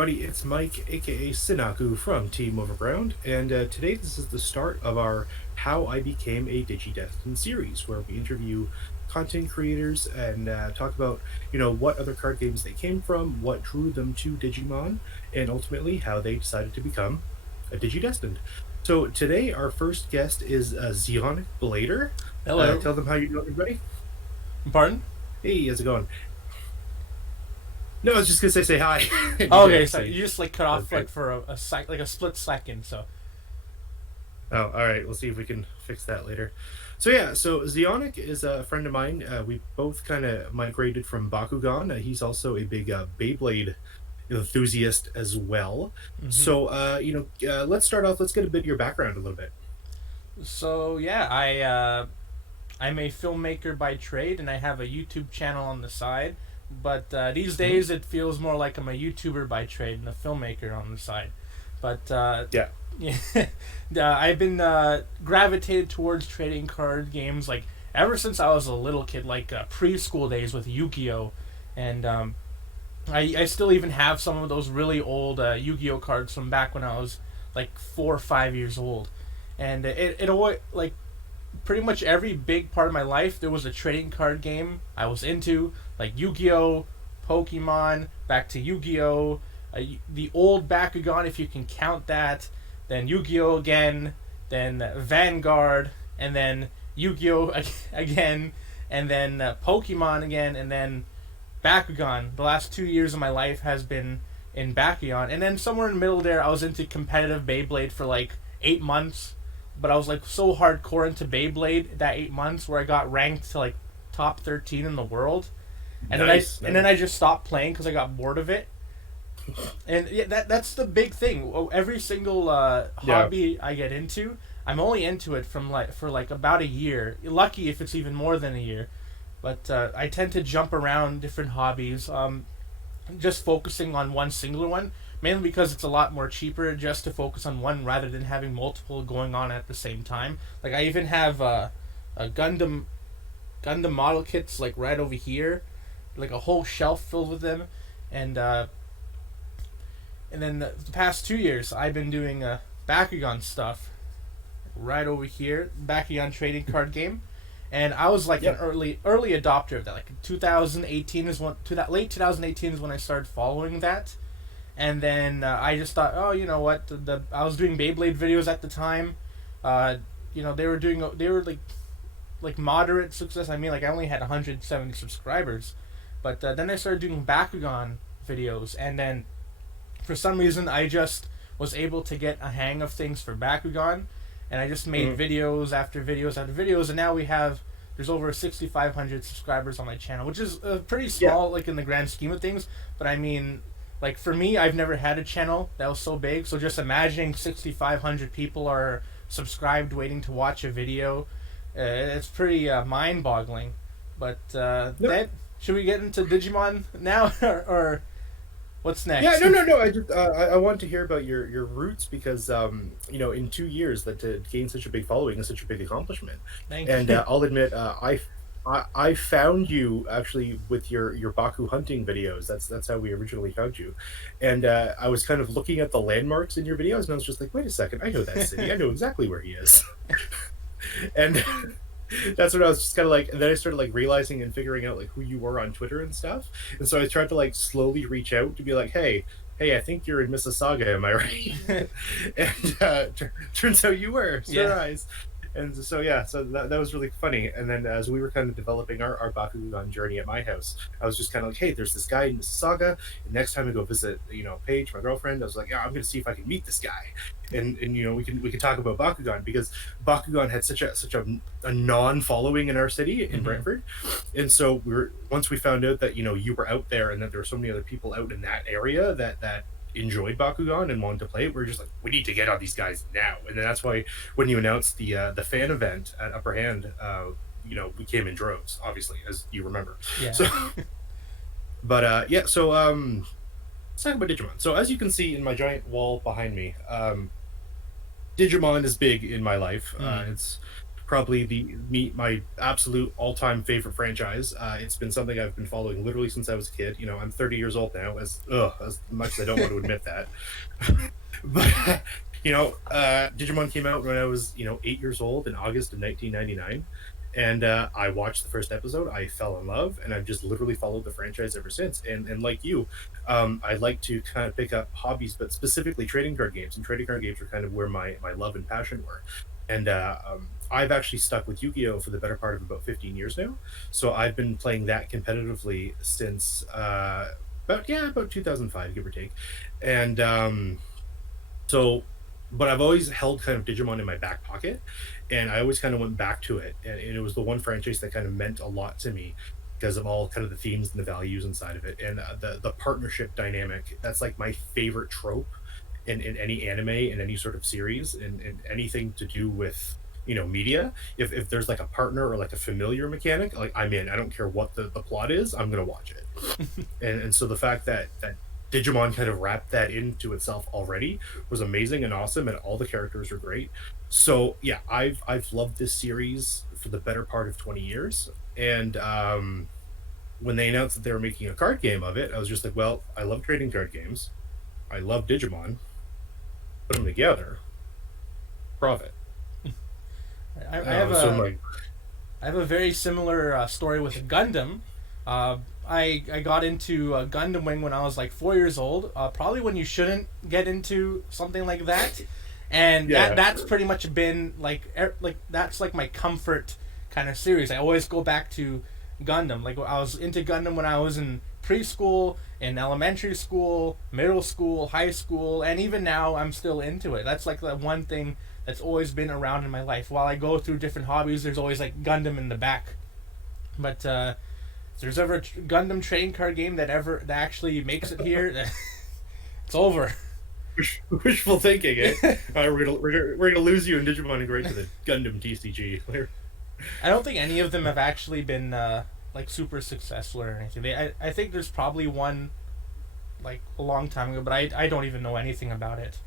everybody, it's Mike, aka Sinaku from Team Overground, and today this is the start of our How I Became a DigiDestined series, where we interview content creators and talk about, what other card games they came from, what drew them to Digimon, and ultimately how they decided to become a DigiDestined. So today our first guest is Zeonic Blader. Hello. Tell them how you know everybody. Pardon? Hey, how's it going? No, I was just gonna say hi. Oh, You okay, didn't so say. you just like cut off Okay. like for like a split second. So Oh, all right. We'll see if we can fix that later. So yeah, so Zeonic is a friend of mine. We both kind of migrated from Bakugan. He's also a big Beyblade enthusiast as well. hmm So let's start off. Let's get a bit of your background a little bit. yeah, I'm a filmmaker by trade, and I have a YouTube channel on the side. But these Hmm. days, it feels more like I'm a YouTuber by trade and a filmmaker on the side. But Yeah. yeah, I've been gravitated towards trading card games like ever since I was a little kid, like preschool days with Yu-Gi-Oh, and I still even have some of those really old Yu-Gi-Oh cards from back when I was like 4 or 5 years old, and it always like pretty much every big part of my life there was a trading card game I was into, like Yu-Gi-Oh, Pokemon, back to Yu-Gi-Oh, the old Bakugan if you can count that, then Yu-Gi-Oh again, then Vanguard, and then Yu-Gi-Oh again, and then Pokemon again, and then Bakugan. The last 2 years of my life has been in Bakugan, and then somewhere in the middle there, I was into competitive Beyblade for like 8 months. But I was like so hardcore into Beyblade that 8 months where I got ranked to like top 13 in the world, and then I Nice. and then I Nice. just stopped playing because I got bored of it. And yeah, that's the big thing. Every single Yeah. hobby I get into, I'm only into it from like for like about a year. Lucky if it's even more than a year. But I tend to jump around different hobbies, just focusing on one singular one, mainly because it's a lot more cheaper just to focus on one rather than having multiple going on at the same time. Like I even have a Gundam model kits like right over here, like a whole shelf filled with them, and then the past 2 years I've been doing Bakugan stuff right over here, Bakugan trading card game, and I was like an Yep. early adopter of that. Like 2018 is when to that late 2018 is when I started following that, and then I just thought, oh, you know what? I was doing Beyblade videos at the time. They were like moderate success. I mean, like I only had 170 subscribers, but then I started doing Bakugan videos, and then for some reason I just was able to get a hang of things for Bakugan, and I just made Mhm. videos after videos after videos, and now there's over 6,500 subscribers on my channel, which is pretty Yeah. small like in the grand scheme of things. But I mean, like for me, I've never had a channel that was so big. So just imagining 6,500 people are subscribed waiting to watch a video, it's pretty mind-boggling. But No. that should we get into Digimon now, or what's Yeah, next? no, no, no. I want to hear about your roots because in 2 years that to gain such a big following is such a big accomplishment. Thank And you. I'll admit, I found you actually with your Baku hunting videos. That's how we originally found you. And I was kind of looking at the landmarks in your videos, and I was just like, wait a second, I know that city. I know exactly where he is. And that's what I was just kind of like. And then I started like realizing and figuring out like who you were on Twitter and stuff. And so I tried to like slowly reach out to be like, hey, I think you're in Mississauga, am I right? And turns out you were. Yeah. Surprise. And so yeah, so that was really funny. And then as we were kind of developing our Bakugan journey at my house, I was just kind of like, hey, there's this guy in Mississauga. And next time I go visit, Paige, my girlfriend, I was like, yeah, I'm gonna see if I can meet this guy, and we can talk about Bakugan because Bakugan had such a non following in our city in hmm Brentford, and so once we found out that you were out there and that there were so many other people out in that area that enjoyed Bakugan and wanted to play it, we are just like, we need to get on these guys now. And then that's why when you announced the fan event at Upper Hand, we came in droves, obviously, as you remember. Yeah. So, but yeah, so let's talk about Digimon. So as you can see in my giant wall behind me, Digimon is big in my life. Mm. It's probably my absolute all-time favorite franchise. It's been something I've been following literally since I was a kid. You know, I'm 30 years old now, as much as I don't want to admit that. But Digimon came out when I was 8 years old in August of 1999, and I watched the first episode. I fell in love, and I've just literally followed the franchise ever since. And like you, I like to kind of pick up hobbies, but specifically trading card games. And trading card games are kind of where my love and passion were. And I've actually stuck with Yu-Gi-Oh for the better part of about 15 years now. So I've been playing that competitively since about 2005, give or take. And so, but I've always held kind of Digimon in my back pocket, and I always kind of went back to it. And it was the one franchise that kind of meant a lot to me because of all kind of the themes and the values inside of it, and the partnership dynamic. That's like my favorite trope in any anime, in any sort of series, and anything to do with media. If there's like a partner or like a familiar mechanic, like I'm in. I don't care what the plot is. I'm gonna watch it. And so the fact that Digimon kind of wrapped that into itself already was amazing and awesome, and all the characters are great. So yeah, I've loved this series for the better part of 20 years. And when they announced that they were making a card game of it, I was just like, well, I love trading card games. I love Digimon. Put them together, profit. I have So I'm a like, I have a very similar story with Gundam. I got into Gundam Wing when I was like 4 years old. Probably when you shouldn't get into something like that, and yeah, that's pretty much been like that's like my comfort kind of series. I always go back to Gundam. Like I was into Gundam when I was in preschool, in elementary school, middle school, high school, and even now I'm still into it. That's like the one thing that's always been around in my life. While I go through different hobbies, there's always like Gundam in the back. But if there's ever a Gundam trading card game that actually makes it here, it's over. wishful thinking. Eh? We're gonna lose you in Digimon and go right to the Gundam TCG. I don't think any of them have actually been like super successful or anything. I think there's probably one like a long time ago, but I don't even know anything about it.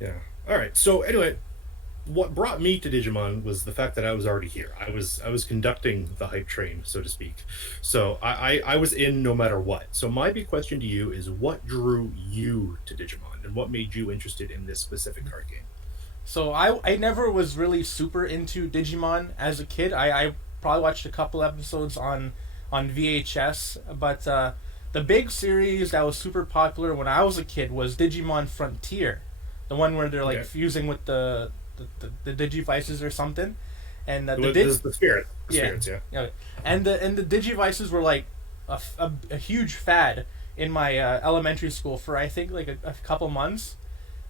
Yeah. All right. So anyway, what brought me to Digimon was the fact that I was already here. I was conducting the hype train, so to speak. So I was in no matter what. So my big question to you is, what drew you to Digimon, and what made you interested in this specific card game? So I never was really super into Digimon as a kid. I probably watched a couple episodes on VHS, but the big series that was super popular when I was a kid was Digimon Frontier, the one where they're like Okay. fusing with the Digivices or something, and The spirit, the yeah, spirits, yeah. yeah, and the Digivices were like a huge fad in my elementary school for I think like a couple months.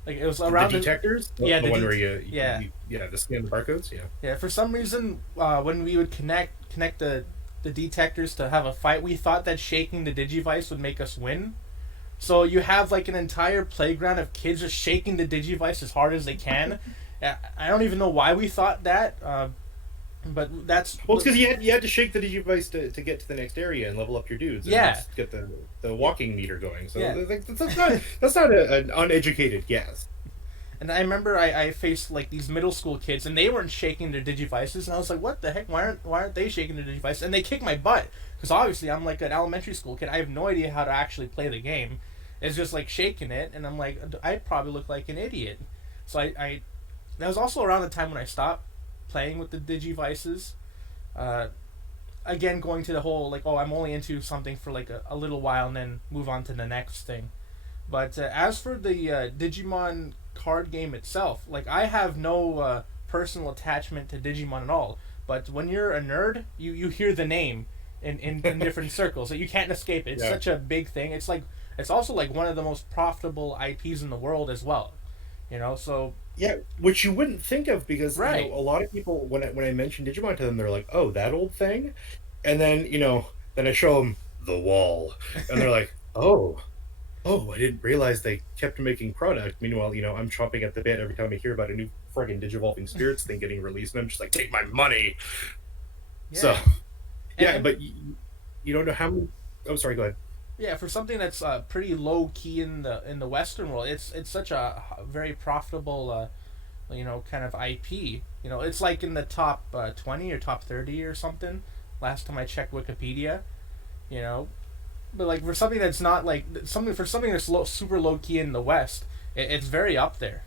Like it was The around detectors, yeah the the one det- where you, yeah yeah, the scan the barcodes, yeah. yeah for some reason when we would connect the detectors to have a fight, we thought that shaking the Digivice would make us win. So you have like an entire playground of kids just shaking the Digivice as hard as they can. I don't even know why we thought that, but that's Well, it's because you had to shake the Digivice to get to the next area and level up your dudes and yeah get the walking meter going. So yeah. that's not an uneducated guess. And I remember I faced like these middle school kids, and they weren't shaking their Digivices, and I was like, "What the heck? Why aren't they shaking their Digivice?" And they kicked my butt because obviously I'm like an elementary school kid. I have no idea how to actually play the game. It's just like shaking it, and I'm like, I probably look like an idiot. So I that was also around the time when I stopped playing with the Digivices. Uh, Again, going to the whole like, oh, I'm only into something for like a little while, and then move on to the next thing. But as for the Digimon card game itself, like I have no personal attachment to Digimon at all. But when you're a nerd, you hear the name in different circles, so you can't escape it. It's Yeah. such a big thing. It's also like one of the most profitable IPs in the world as well. So Yeah, which you wouldn't think of because right, a lot of people when I mention Digimon to them, they're like, "Oh, that old thing," and then then I show them the wall, and they're like, "Oh, oh, I didn't realize they kept making product." Meanwhile, I'm chomping at the bit every time I hear about a new friggin' Digivolving Spirits thing getting released, and I'm just like, "Take my money!" So yeah, yeah, and but you don't know how many. Oh, sorry. Go ahead. yeah, for something that's pretty low key in the Western world, it's such a very profitable kind of IP. It's like in the top 20 or top 30 or something. Last time I checked Wikipedia, you know, but like for something that's not like something that's super low key in the West, it's very up there.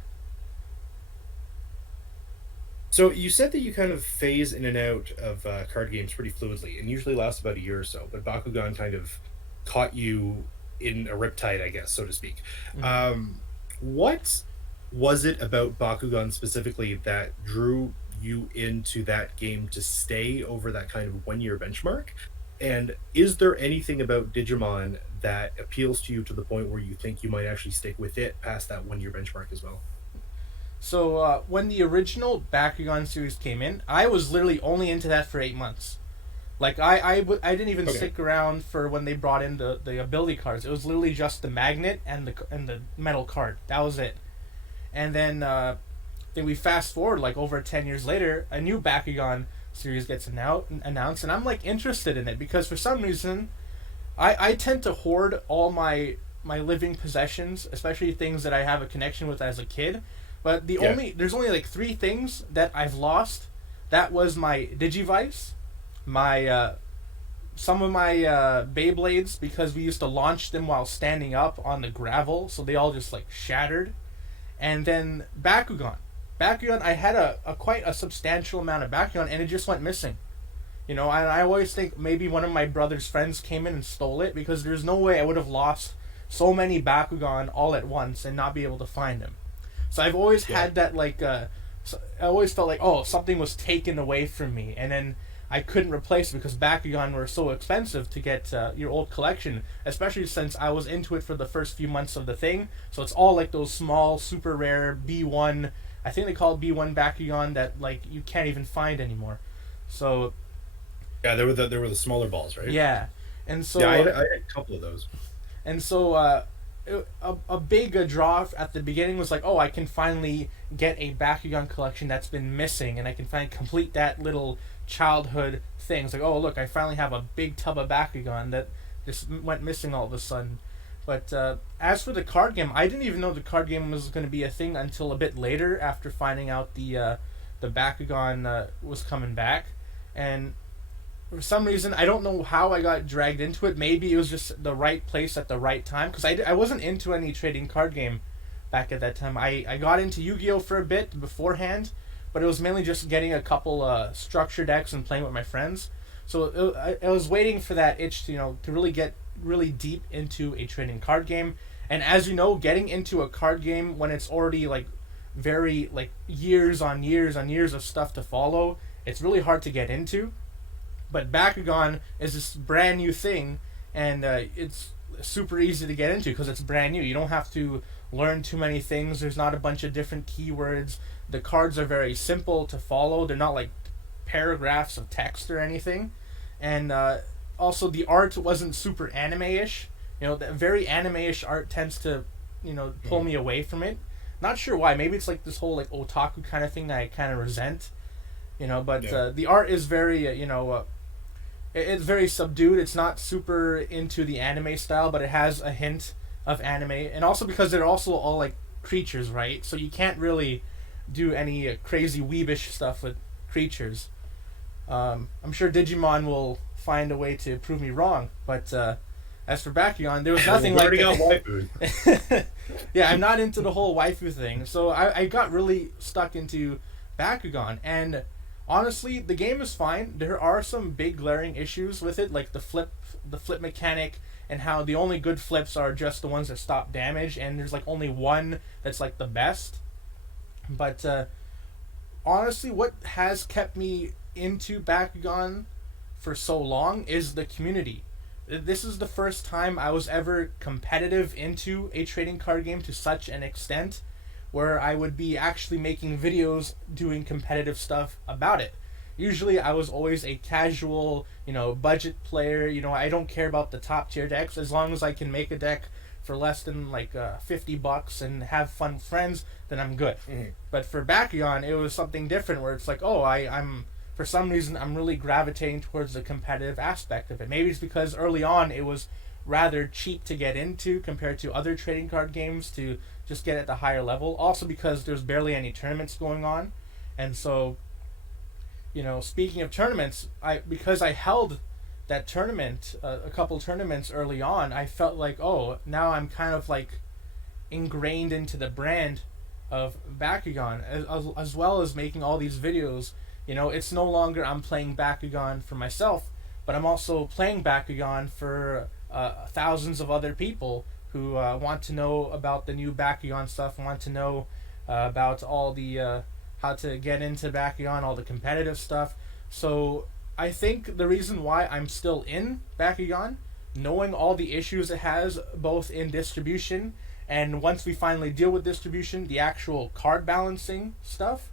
So you said that you kind of phase in and out of card games pretty fluidly, and usually lasts about a year or so. But Bakugan kind of caught you in a riptide, I guess, so to speak. Mm-hmm. What was it about Bakugan specifically that drew you into that game to stay over that kind of 1 year benchmark? And is there anything about Digimon that appeals to you to the point where you think you might actually stick with it past that 1 year benchmark as well? So when the original Bakugan series came in, I was literally only into that for 8 months. Like I didn't even Okay. stick around for when they brought in the ability cards. It was literally just the magnet and the metal card. That was it. And then we fast forward like over 10 years later, a new Bakugan series gets announced, and I'm like interested in it because for some reason, I tend to hoard all my living possessions, especially things that I have a connection with as a kid. But Yeah. there's only like three things that I've lost. That was my Digivice, my some of my Beyblades because we used to launch them while standing up on the gravel, so they all just like shattered. And then Bakugan. Bakugan, I had a quite a substantial amount of Bakugan, and it just went missing. And I always think maybe one of my brother's friends came in and stole it because there's no way I would have lost so many Bakugan all at once and not be able to find them. So I've always Yeah. had that like I always felt like something was taken away from me, and then I couldn't replace it because Bakugan were so expensive to get your old collection, especially since I was into it for the first few months of the thing. So it's all like those small, super rare B1. I think they call it B1 Bakugan that like you can't even find anymore. So Yeah, there were the smaller balls, right? yeah, and Yeah, so I had a couple of those. And so a big draw at the beginning was like, oh, I can finally get a Bakugan collection that's been missing, and I can finally complete that little childhood thing. It's like, oh, look, I finally have a big tub of Bakugan that just went missing all of a sudden. But as for the card game, I didn't even know the card game was going to be a thing until a bit later after finding out the Bakugan was coming back. And for some reason, I don't know how I got dragged into it. Maybe it was just the right place at the right time because I wasn't into any trading card game back at that time. I got into Yu-Gi-Oh for a bit beforehand, but it was mainly just getting a couple structure decks and playing with my friends. So I was waiting for that itch to to really get really deep into a trading card game. And as you know, getting into a card game when it's already like very like years on years on years of stuff to follow, it's really hard to get into. But Bakugan is this brand new thing, and it's super easy to get into because it's brand new. You don't have to learn too many things. There's not a bunch of different keywords. The cards are very simple to follow. They're not like paragraphs of text or anything. And also, the art wasn't super anime-ish. The very anime-ish art tends to, pull Mhm. me away from it. Not sure why. Maybe it's like this whole like otaku kind of thing that I kind of resent. But Yeah. the art is very, it's very subdued. It's not super into the anime style, but it has a hint of anime, and also because they're also all like creatures, right? So you can't really do any crazy weebish stuff with creatures. I'm sure Digimon will find a way to prove me wrong, but as for Bakugan, there was nothing We like already got that. waifus. Yeah, I'm not into the whole waifu thing, so I got really stuck into Bakugan, and honestly, the game is fine. There are some big glaring issues with it, like the flip mechanic, and how the only good flips are just the ones that stop damage, and there's like only one that's like the best. But honestly, what has kept me into Bakugan for so long is the community. This is the first time I was ever competitive into a trading card game to such an extent where I would be actually making videos doing competitive stuff about it. Usually I was always a casual, budget player. I don't care about the top tier decks as long as I can make a deck for less than like $50 and have fun with friends, then I'm good. Mhm. But for Bakugan, it was something different where it's like, oh, I'm for some reason I'm really gravitating towards the competitive aspect of it. Maybe it's because early on it was rather cheap to get into compared to other trading card games to just get at the higher level. Also because there's barely any tournaments going on, and so speaking of tournaments, I because I held that tournament, a couple tournaments early on, I felt like, oh, now I'm kind of like ingrained into the brand of Bakugan, as well as making all these videos. It's no longer I'm playing Bakugan for myself, but I'm also playing Bakugan for thousands of other people who want to know about the new Bakugan stuff, want to know about all the how to get into Bakugan, all the competitive stuff. So I think the reason why I'm still in Bakugan, knowing all the issues it has both in distribution and once we finally deal with distribution, the actual card balancing stuff,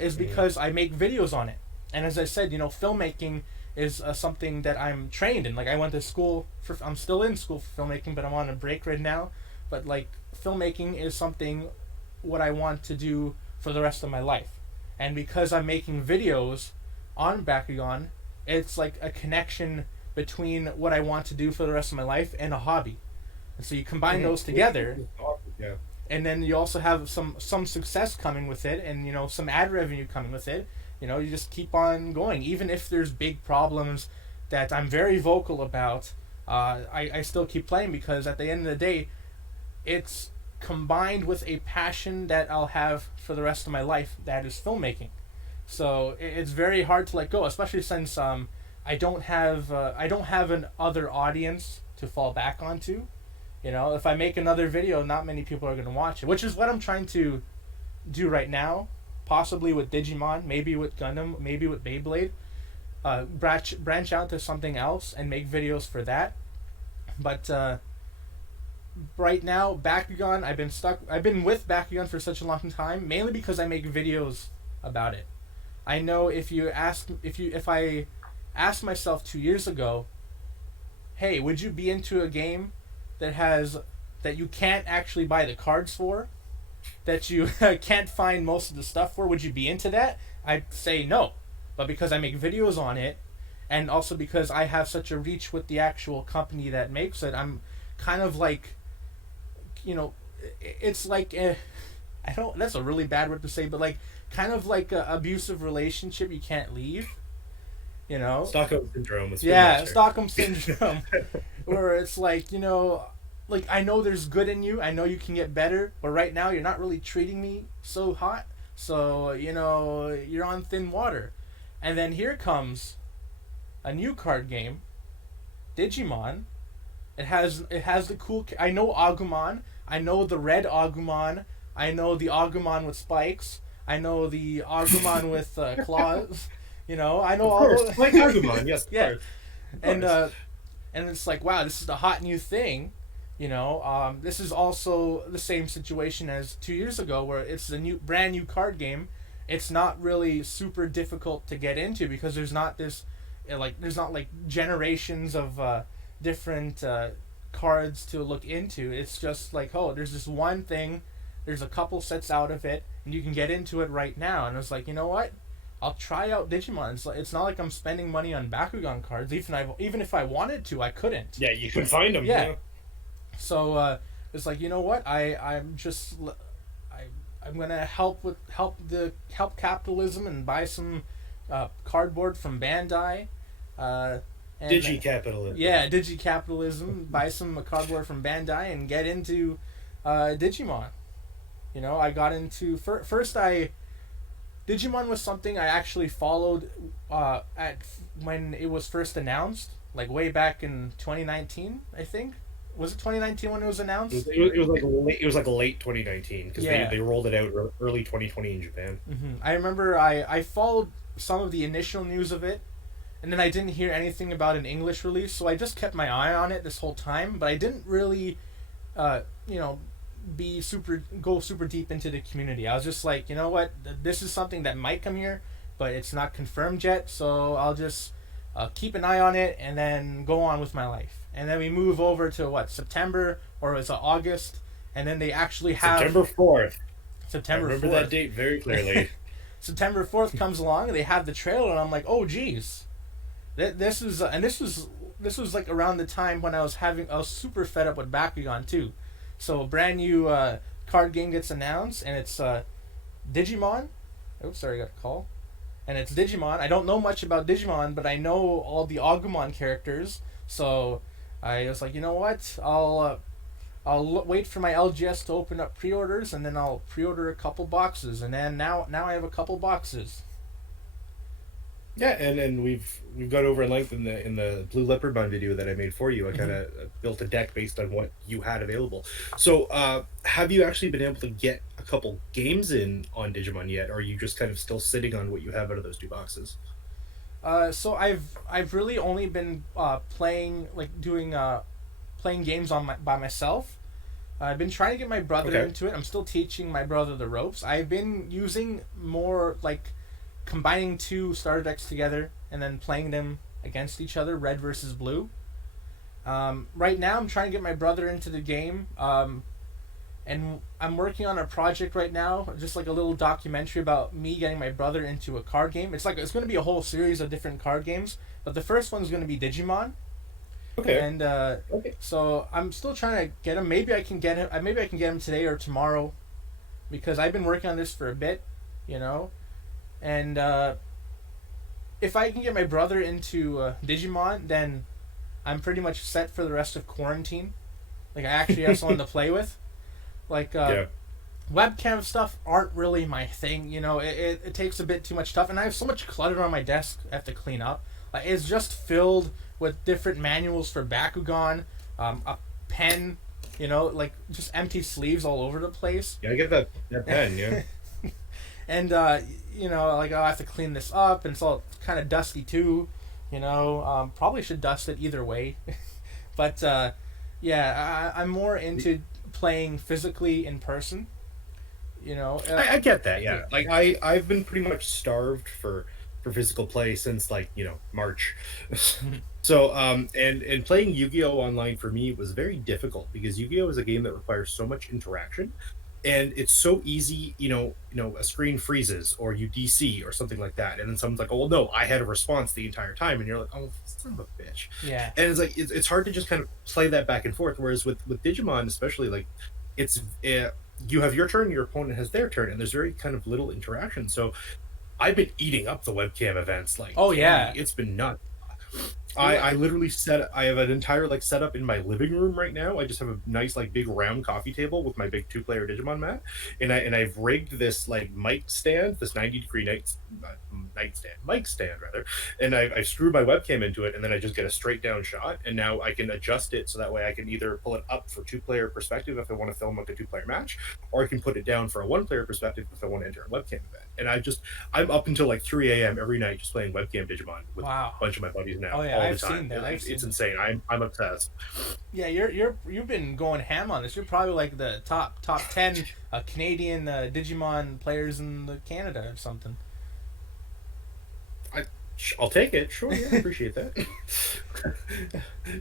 is because I make videos on it. And as I said, filmmaking is something that I'm trained in. Like I went to school I'm still in school for filmmaking, but I'm on a break right now. But like filmmaking is something what I want to do for the rest of my life. And because I'm making videos on Bakugan, it's like a connection between what I want to do for the rest of my life and a hobby. And so you combine those together, Yeah. and then you also have some success coming with it, and some ad revenue coming with it. You just keep on going, even if there's big problems that I'm very vocal about. I still keep playing because at the end of the day, it's combined with a passion that I'll have for the rest of my life, that is filmmaking. So it's very hard to let go, especially since I don't have an other audience to fall back onto. If I make another video, not many people are going to watch it, which is what I'm trying to do right now, possibly with Digimon, maybe with Gundam, maybe with Beyblade. Branch out to something else and make videos for that. But right now, Bakugan, I've been with Bakugan for such a long time, mainly because I make videos about it. I know if I asked myself 2 years ago, hey, would you be into a game that you can't actually buy the cards for, that you can't find most of the stuff for, would you be into that? I'd say no. But because I make videos on it, and also because I have such a reach with the actual company that makes it, I'm kind of like, it's like, I don't, that's a really bad word to say, but like, kind of like a abusive relationship you can't leave. Stockholm syndrome. Yeah, Stockholm syndrome, where it's like, like I know there's good in you, I know you can get better, but right now you're not really treating me so hot, so you're on thin water. And then here comes a new card game, Digimon. It has the cool. I know Agumon. I know the red Agumon. I know the Agumon with spikes. I know the Agumon with claws. I know Of all. course, like Agumon, yes, of Yeah, course. Of and course. and it's like, wow, this is the hot new thing. This is also the same situation as 2 years ago, where it's a brand new card game. It's not really super difficult to get into because there's not like generations of different cards to look into. It's just like, oh, there's this one thing, there's a couple sets out of it, and you can get into it right now. And it's like, you know what? I'll try out Digimon. It's not like I'm spending money on Bakugan cards. Even if I wanted to, I couldn't. Yeah, you can find them. Yeah. So it's like, you know what? I'm gonna help capitalism and buy some cardboard from Bandai. Digi-capitalism. Yeah, digi-capitalism. Buy some cardboard from Bandai and get into Digimon. I got into first. Digimon was something I actually followed at when it was first announced, like way back in 2019, I think. Was it 2019 when it was announced? It was like late 2019 because Yeah. they rolled it out early 2020 in Japan. I remember I followed some of the initial news of it, and then I didn't hear anything about an English release, so I just kept my eye on it this whole time. But I didn't really, go super deep into the community. I was just like, you know what, this is something that might come here, but it's not confirmed yet. So I'll just keep an eye on it and then go on with my life. And then we move over to September, or was it August? And then they actually have September 4th. September I remember 4th. that date very clearly. September 4th comes along and they have the trailer, and I'm like, oh geez, this was this was like around the time when I was super fed up with Bakugan too. So a brand new card game gets announced, and it's Digimon. Oops, sorry, I got a call. And it's Digimon. I don't know much about Digimon, but I know all the Agumon characters. So I was like, you know what? Wait for my LGS to open up pre-orders, and then I'll pre-order a couple boxes, and then now I have a couple boxes. Yeah, and we've gone over in length in the Blue Leopard Bond video that I made for you. I kind Mm-hmm. of built a deck based on what you had available. So, have you actually been able to get a couple games in on Digimon yet, or are you just kind of still sitting on what you have out of those two boxes? So I've really only been playing like doing playing games by myself. I've been trying to get my brother Okay. into it. I'm still teaching my brother the ropes. I've been using more like combining two starter decks together and then playing them against each other, red versus blue. Right now, I'm trying to get my brother into the game, and I'm working on a project right now, just like a little documentary about me getting my brother into a card game. It's going to be a whole series of different card games, but the first one's going to be Digimon, Okay. and Okay. so I'm still trying to get him. Maybe I can get him. Maybe I can get him today or tomorrow, because I've been working on this for a bit, you know. And if I can get my brother into Digimon, then I'm pretty much set for the rest of quarantine. Like I actually have someone to play with. Like Yeah. webcam stuff aren't really my thing. You know, it takes a bit too much stuff, and I have so much clutter on my desk I have to clean up. Like it's just filled with different manuals for Bakugan, a pen, you know, like just empty sleeves all over the place. Yeah, I get that pen. Yeah. And you know, like I'll have to clean this up, and it's all kind of dusty too. You know, probably should dust it either way, but yeah, I'm more into playing physically in person. You know, I get that. yeah. Yeah, like I've been pretty much starved for physical play since like March. So and playing Yu-Gi-Oh online for me was very difficult because Yu-Gi-Oh is a game that requires so much interaction, and it's so easy. A screen freezes or you DC or something like that, and then someone's like, "Oh well, no, I had a response the entire time," and you're like, "Oh, son of a bitch." Yeah. And it's like it's hard to just kind of play that back and forth. Whereas with Digimon, especially, like it's you have your turn, your opponent has their turn, and there's very kind of little interaction. So I've been eating up the webcam events like Oh candy. yeah. It's been nuts. I, Yeah. I literally I have an entire like setup in my living room right now. I just have a nice like big round coffee table with my big two-player Digimon mat, and I've rigged this like mic stand, this 90-degree nightstand mic stand rather, and I screwed my webcam into it, and then I just get a straight down shot, and now I can adjust it so that way I can either pull it up for two-player perspective if I want to film like a two-player match, or I can put it down for a one-player perspective if I want to enter a webcam event. And I'm up until like 3 a.m. every night just playing webcam Digimon with a Wow. bunch of my buddies now Oh yeah, all the I've time. seen that. I've It's seen that. insane. I'm obsessed. Yeah, you've been going ham on this. You're probably like the top 10 Canadian Digimon players in the Canada or something. I I'll take it. Sure, yeah, I appreciate that.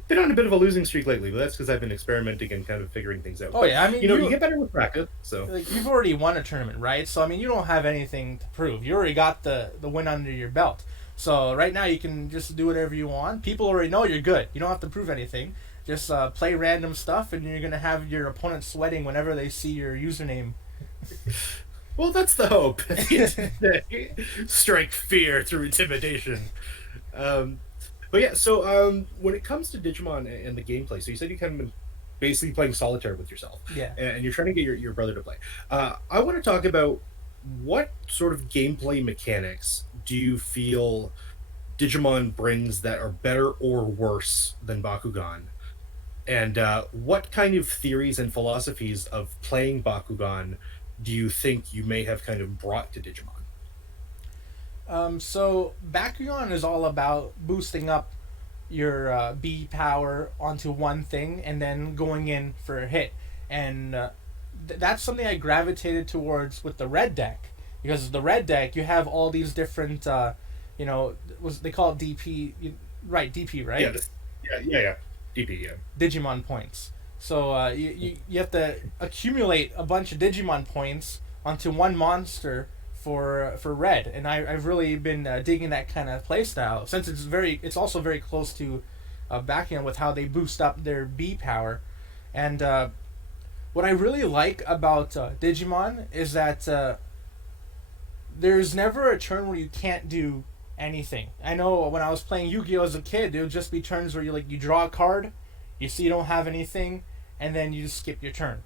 Been on a bit of a losing streak lately, but that's because I've been experimenting and kind of figuring things out. Oh But yeah, I mean you get better with practice. So like you've already won a tournament, right? So I mean you don't have anything to prove. You already got the win under your belt. So right now you can just do whatever you want. People already know you're good. You don't have to prove anything. Just play random stuff, and you're gonna have your opponent sweating whenever they see your username. well, that's the hope. At the end of the day. Strike fear through intimidation. Um, but yeah, so when it comes to Digimon and the gameplay, so you said you kind of been basically playing solitaire with yourself, Yeah. and you're trying to get your brother to play. I want to talk about what sort of gameplay mechanics do you feel Digimon brings that are better or worse than Bakugan? And what kind of theories and philosophies of playing Bakugan do you think you may have kind of brought to Digimon? So Bakugan is all about boosting up your B power onto one thing and then going in for a hit. And that's something I gravitated towards with the red deck. Because the red deck, you have all these different, they call it DP, right? DP, Yeah, right? yeah. DP, yeah. Digimon points. So you have to accumulate a bunch of Digimon points onto one monster for red, and I've really been digging that kind of playstyle since it's also very close to backing with how they boost up their B power. And what I really like about Digimon is that there's never a turn where you can't do anything. I know when I was playing Yu-Gi-Oh as a kid, there would just be turns where you draw a card, you see you don't have anything, and then you just skip your turn.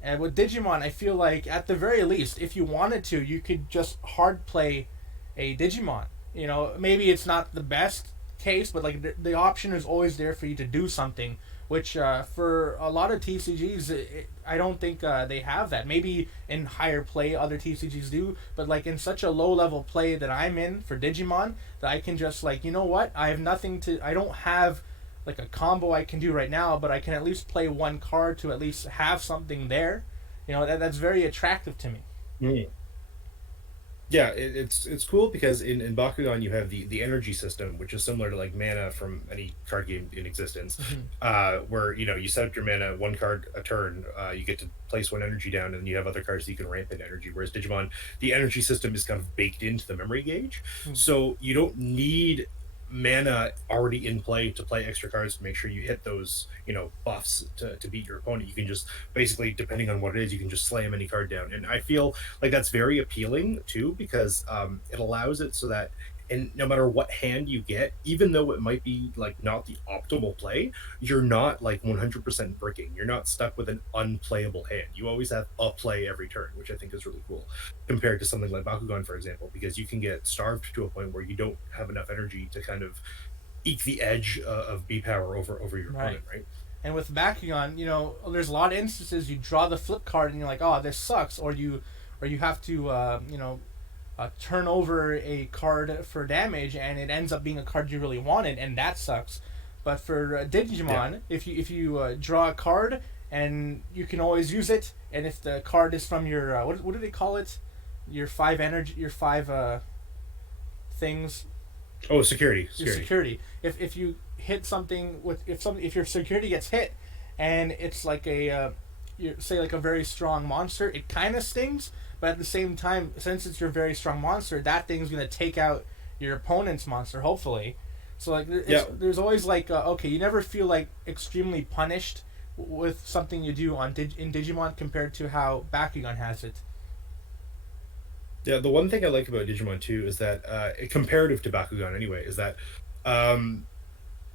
And with Digimon, I feel like at the very least, if you wanted to, you could just hard play a Digimon. You know, maybe it's not the best case, but like the option is always there for you to do something. Which for a lot of TCGs, I don't think they have that. Maybe in higher play, other TCGs do, but like in such a low level play that I'm in for Digimon, that I can just like, you know what? I have nothing to. I don't have like a combo I can do right now, but I can at least play one card to at least have something there. You know, that's very attractive to me. Mm. Yeah, it's cool because in Bakugan you have the energy system, which is similar to like mana from any card game in existence, Mm-hmm. where you set up your mana one card a turn, you get to place one energy down, and you have other cards that you can ramp in energy. Whereas Digimon, the energy system is kind of baked into the memory gauge, so you don't need mana already in play to play extra cards to make sure you hit those buffs to beat your opponent. You can just basically, depending on what it is, you can just slam any card down, and I feel like that's very appealing too, because it allows it so that, and no matter what hand you get, even though it might be like not the optimal play, you're not like 100% bricking. You're not stuck with an unplayable hand. You always have a play every turn, which I think is really cool compared to something like Bakugan, for example, because you can get starved to a point where you don't have enough energy to kind of eke the edge of B power over your Right. opponent, right? And with Bakugan, there's a lot of instances you draw the flip card and you're like, oh, this sucks, or you have to, turn over a card for damage, and it ends up being a card you really wanted, and that sucks. But for Yeah. Digimon, if you draw a card and you can always use it, and if the card is from your what do they call it? Your five energy, your five things, Oh, security, your security. security. If you hit something with if your security gets hit, and it's like a you say like a very strong monster, it kind of stings, but at the same time, since it's your very strong monster, that thing's gonna take out your opponent's monster, hopefully. So like Yeah. there's always like okay, you never feel like extremely punished with something you do in Digimon compared to how Bakugan has it. Yeah, the one thing I like about Digimon 2 is that, comparative to Bakugan anyway, is that um,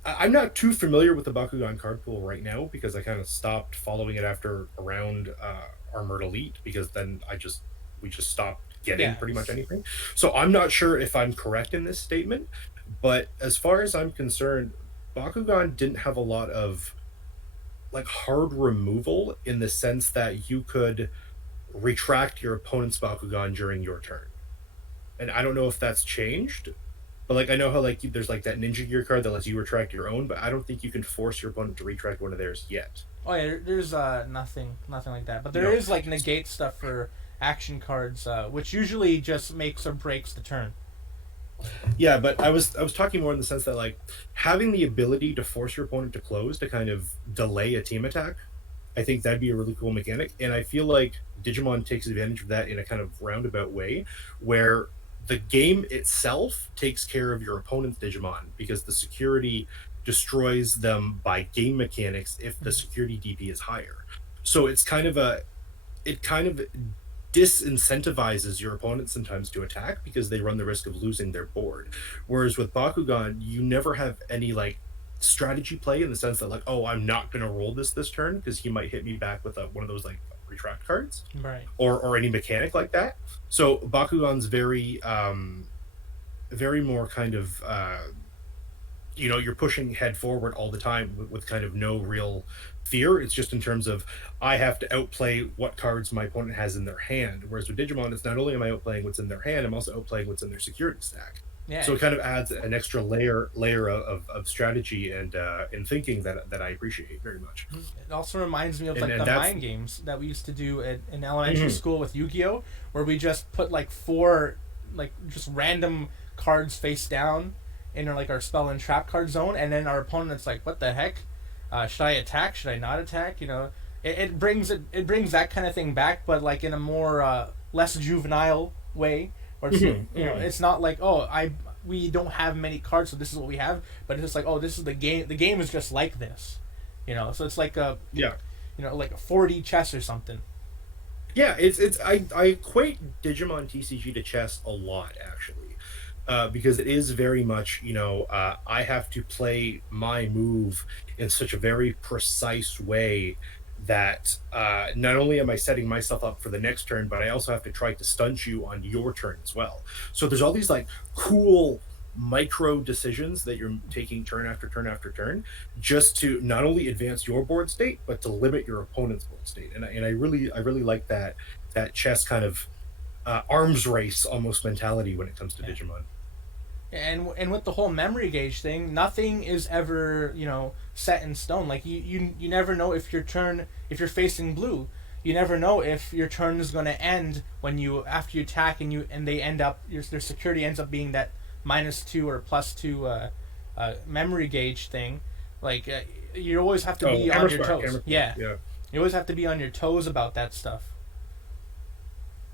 I'm not too familiar with the Bakugan card pool right now because I kind of stopped following it after around Armored Elite, because then we just stopped getting Yeah. pretty much anything. So I'm not sure if I'm correct in this statement, but as far as I'm concerned, Bakugan didn't have a lot of like hard removal in the sense that you could retract your opponent's Bakugan during your turn. And I don't know if that's changed, but like I know how like there's like that Ninja Gear card that lets you retract your own, but I don't think you can force your opponent to retract one of theirs yet. Oh yeah, there's nothing like that. But there No. is like negate stuff for action cards, which usually just makes or breaks the turn. Yeah, but I was talking more in the sense that like having the ability to force your opponent to close to kind of delay a team attack, I think that'd be a really cool mechanic. And I feel like Digimon takes advantage of that in a kind of roundabout way, where the game itself takes care of your opponent's Digimon because the security destroys them by game mechanics if the security DP is higher. So it kind of disincentivizes your opponent sometimes to attack because they run the risk of losing their board. Whereas with Bakugan, you never have any like strategy play in the sense that like, oh, I'm not going to roll this turn because he might hit me back with one of those like retract cards Right. or any mechanic like that. So Bakugan's very more kind of you're pushing head forward all the time with kind of no real fear. It's just in terms of I have to outplay what cards my opponent has in their hand. Whereas with Digimon, it's not only am I outplaying what's in their hand, I'm also outplaying what's in their security stack. Yeah. So it kind of adds an extra layer of strategy and thinking that I appreciate very much. It also reminds me of And like and the that's mind games that we used to do in elementary mhm. school with Yu-Gi-Oh, where we just put like four like just random cards face down in our spell and trap card zone, and then our opponent's like, "What the heck? Should I attack? Should I not attack?" It brings that kind of thing back, but like in a more less juvenile way, where it's Mhm, mhm. it's not like, oh, I we don't have many cards, so this is what we have. But it's just like, oh, this is the game. The game is just like this, you know. So it's like a, Yeah. you know, like a 4D chess or something. Yeah, it's I equate Digimon TCG to chess a lot actually, because it is very much I have to play my move in such a very precise way that not only am I setting myself up for the next turn, but I also have to try to stunt you on your turn as well. So there's all these like cool micro decisions that you're taking turn after turn after turn just to not only advance your board state but to limit your opponent's board state. And I really like that chess kind of arms race almost mentality when it comes to Yeah. Digimon. And with the whole memory gauge thing, nothing is ever, you know, set in stone. Like you never know if your turn, if you're facing blue, you never know if your turn is going to end when you, after you attack, and they end up, their security ends up being that -2 or +2 memory gauge thing. Like you always have to Oh, be on hammer your smack, toes. hammer smack, Yeah, yeah. you always have to be on your toes about that stuff.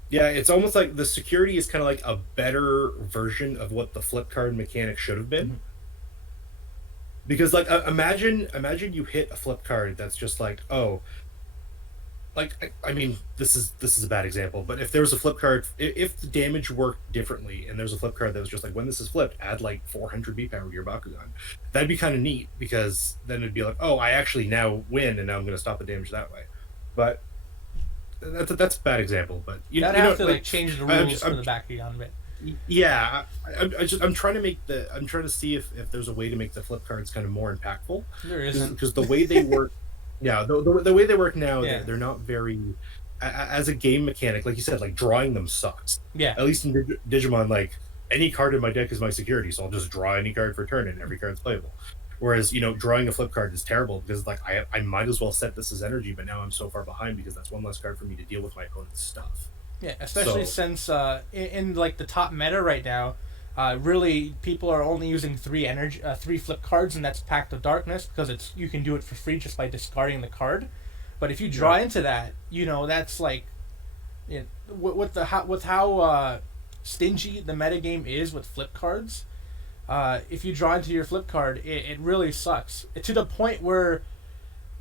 Yeah, it's almost like the security is kind of like a better version of what the flip card mechanic should have been. Mhm. Because like imagine you hit a flip card that's just like, oh, like I mean this is a bad example, but if there was a flip card, if the damage worked differently and there's a flip card that was just like, when this is flipped, add like 400 B power to your Bakugan, that'd be kind of neat because then it'd be like, oh, I actually now win and now I'm going to stop the damage that way. But that's a bad example. But That you know have to like like change the I'm, rules just, for I'm the Bakugan bit. yeah, I'm trying to I'm trying to see if there's a way to make the flip cards kind of more impactful, There isn't. because the way they work, yeah, the way they work now, Yeah. they're not very as a game mechanic, like you said, like drawing them sucks. Yeah. At least in Digimon, like any card in my deck is my security, so I'll just draw any card for turn and every card's playable. Whereas drawing a flip card is terrible because like I might as well set this as energy, but now I'm so far behind because that's one less card for me to deal with my opponent's stuff. Yeah, especially So since in like the top meta right now, really people are only using three flip cards, and that's Pact of Darkness because it's, you can do it for free just by discarding the card. But if you draw yeah. into that, you know that's like, you know, with how stingy the metagame is with flip cards. If you draw into your flip card, it really sucks to the point where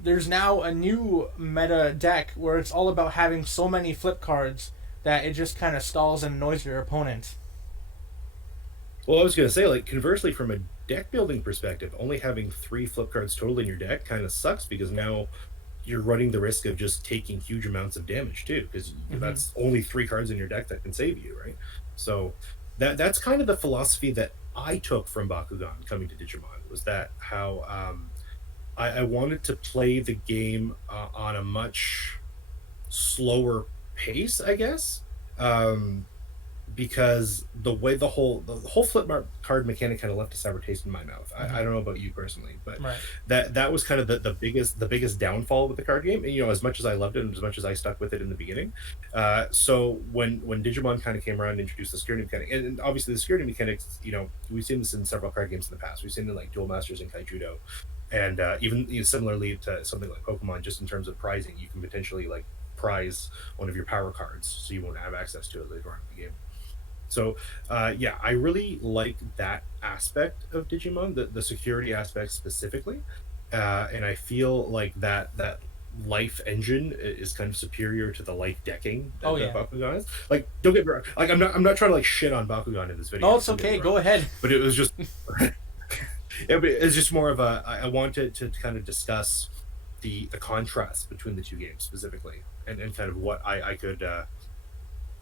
there's now a new meta deck where it's all about having so many flip cards that it just kind of stalls and annoys your opponent. Well, I was going to say, like, conversely, from a deck building perspective, only having three flip cards total in your deck kind of sucks because now you're running the risk of just taking huge amounts of damage too, because Mm-hmm. that's only three cards in your deck that can save you, right? So that's kind of the philosophy that I took from Bakugan coming to Digimon, was that how I wanted to play the game on a much slower pace, I guess. Um, because the whole card mechanic kind of left a sour taste in my mouth. Mm-hmm. I don't know about you personally, but Right. that was kind of the biggest downfall with the card game. And as much as I loved it and as much as I stuck with it in the beginning, so when Digimon kind of came around and introduced the security mechanic, and obviously the security mechanics, we've seen this in several card games in the past. We've seen it in like Duel Masters and Kaijudo, and even similarly to something like Pokemon, just in terms of prizing, you can potentially like prize one of your power cards, so you won't have access to it later on in the game. So, yeah, I really like that aspect of Digimon, the security aspect specifically, and I feel like that life engine is kind of superior to the life decking Oh that yeah. Bakugan is. Like, don't get me wrong. Like, I'm not trying to like shit on Bakugan in this No, video. it's Don't get okay. me Go wrong. ahead. But it was just, yeah, but it's just more of I wanted to kind of discuss the contrast between the two games specifically, and kind of what I could.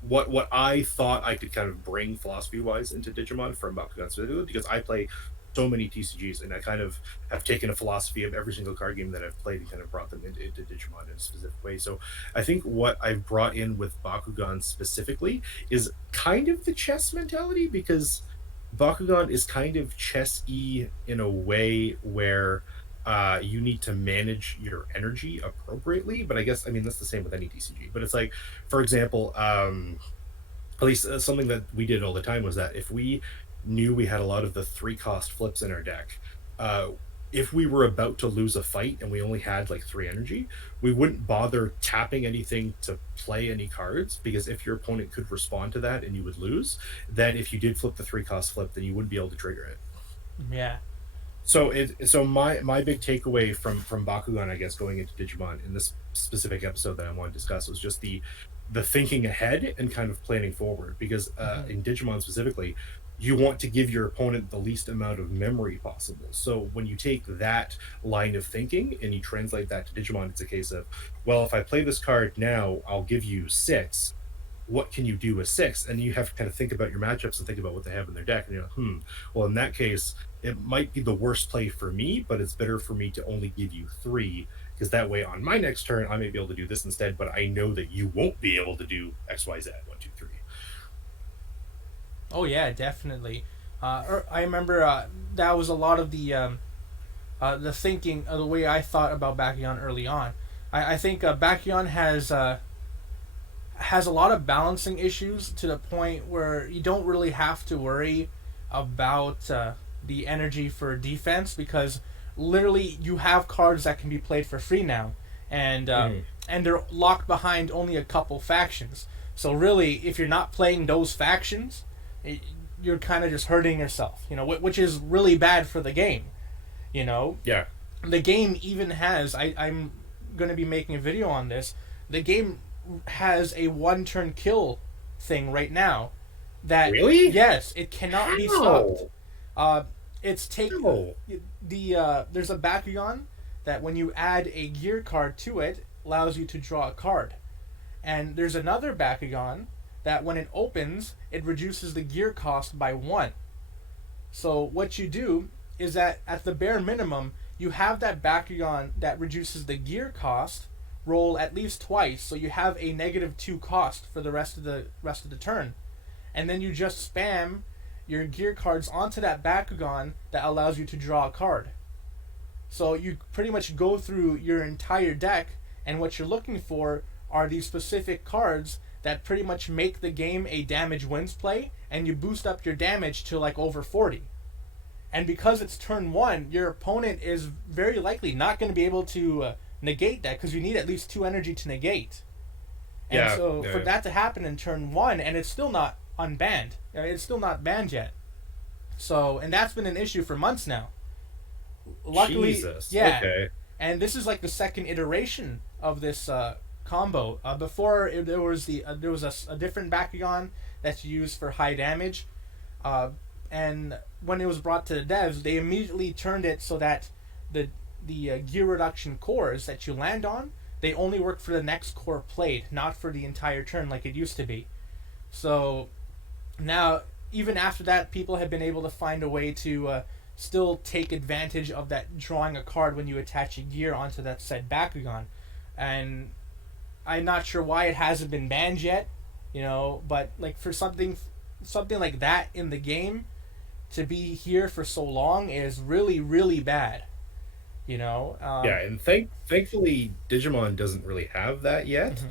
What I thought I could kind of bring philosophy wise into Digimon from Bakugan specifically, because I play so many TCGs and I kind of have taken a philosophy of every single card game that I've played and kind of brought them into Digimon in a specific way. So I think what I've brought in with Bakugan specifically is kind of the chess mentality, because Bakugan is kind of chess-y in a way where you need to manage your energy appropriately. But I guess, I mean, that's the same with any TCG. But it's like, for example, at least something that we did all the time was that if we knew we had a lot of the three cost flips in our deck, uh, if we were about to lose a fight and we only had like 3 energy, we wouldn't bother tapping anything to play any cards, because if your opponent could respond to that and you would lose, then if you did flip the 3 cost flip, then you wouldn't be able to trigger it. Yeah. So my big takeaway from Bakugan, I guess, going into Digimon in this specific episode that I want to discuss, was just the thinking ahead and kind of planning forward. Because Mm-hmm. in Digimon specifically, you want to give your opponent the least amount of memory possible. So when you take that line of thinking and you translate that to Digimon, it's a case of, well, if I play this card now, I'll give you 6. What can you do with 6? And you have to kind of think about your matchups and think about what they have in their deck. And you're like, well, in that case, it might be the worst play for me, but it's better for me to only give you 3, because that way on my next turn, I may be able to do this instead, but I know that you won't be able to do XYZ, 1, 2, 3. Oh yeah, definitely. I remember that was a lot of the thinking, the way I thought about Bakugan early on. I think Bakugan has a lot of balancing issues, to the point where you don't really have to worry about the energy for defense, because literally you have cards that can be played for free now, and Mhm. and they're locked behind only a couple factions. So really, if you're not playing those factions, it, you're kind of just hurting yourself, which is really bad for the game. You know, Yeah. the game even has. I'm going to be making a video on this. The game has a one-turn kill thing right now. That, Really? yes, it cannot be stopped. How? Uh, it's take How? there's a Bakugan that when you add a gear card to it, allows you to draw a card, and there's another Bakugan that when it opens, it reduces the gear cost by 1. So what you do is that at the bare minimum, you have that Bakugan that reduces the gear cost roll at least twice, so you have a -2 cost for the rest of the turn, and then you just spam your gear cards onto that Bakugan that allows you to draw a card. So you pretty much go through your entire deck, and what you're looking for are these specific cards that pretty much make the game a damage wins play, and you boost up your damage to like over 40. And because it's turn 1, your opponent is very likely not going to be able to negate that, because you need at least 2 energy to negate. And Yeah. so for Yeah. that to happen in turn 1, and it's still not unbanned, it's still not banned yet. So, and that's been an issue for months now. Luckily, Jesus. yeah. Okay. And this is like the second iteration of this combo. Before there was a different Bakugan that's used for high damage, uh, and when it was brought to the devs, they immediately turned it so that the gear reduction cores that you land on, they only work for the next core played, not for the entire turn like it used to be. So now, even after that, people have been able to find a way to still take advantage of that drawing a card when you attach a gear onto that said Bakugan. And I'm not sure why it hasn't been banned yet, but like for something like that in the game to be here for so long is really, really bad. Yeah, and thankfully Digimon doesn't really have that yet.